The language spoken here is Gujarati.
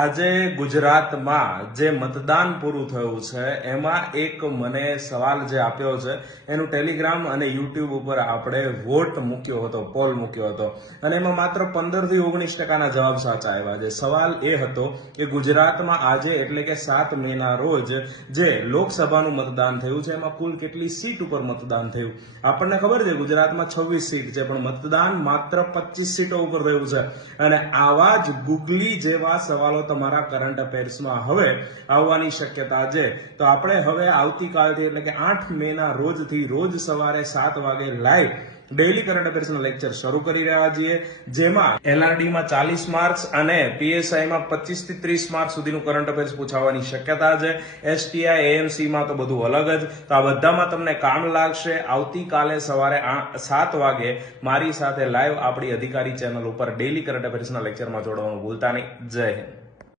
આજે ગુજરાતમાં જે મતદાન પૂરું થયું છે એમાં એક મને સવાલ જે આપ્યો છે એનું ટેલિગ્રામ અને યુટ્યુબ ઉપર આપણે વોટ મૂક્યો હતો, પોલ મૂક્યો હતો અને એમાં માત્ર 15 થી 19% જવાબ સાચા આવ્યા છે. સવાલ એ હતો કે ગુજરાતમાં આજે એટલે કે 7 મેના રોજ જે લોકસભાનું મતદાન થયું છે એમાં કુલ કેટલી સીટ ઉપર મતદાન થયું. આપણને ખબર છે ગુજરાતમાં 26 સીટ છે પણ મતદાન માત્ર 25 સીટો ઉપર થયું છે અને આવા જ ગુગલી જેવા સવાલો તમારા કરંટ અફેર્સમાં હવે આવવાની શક્યતા છે. તો આપણે હવે આવતીકાલથી એટલે કે 8 મેના રોજથી રોજ સવારે 7 વાગે લાઈવ ડેઇલી કરંટ અફેર્સના લેક્ચર શરૂ કરી રહ્યા છીએ, જેમાં એલઆરડીમાં 40 માર્ક્સ અને પીએસઆઈમાં 25 થી 30 માર્ક્સ સુધીનું કરંટ અફેર્સ પૂછાવાની શક્યતા છે. એસટીઆઈ એએમસીમાં તો બધું અલગ જ. તો આ બધામાં તમને કામ લાગશે. આવતીકાલે સવારે 7 વાગે મારી સાથે લાઈવ આપણી અધિકારી ચેનલ ઉપર ડેઇલી કરંટ અફેર્સના લેક્ચરમાં જોડવાનું ભૂલતા નહીં. જય હિન્દ.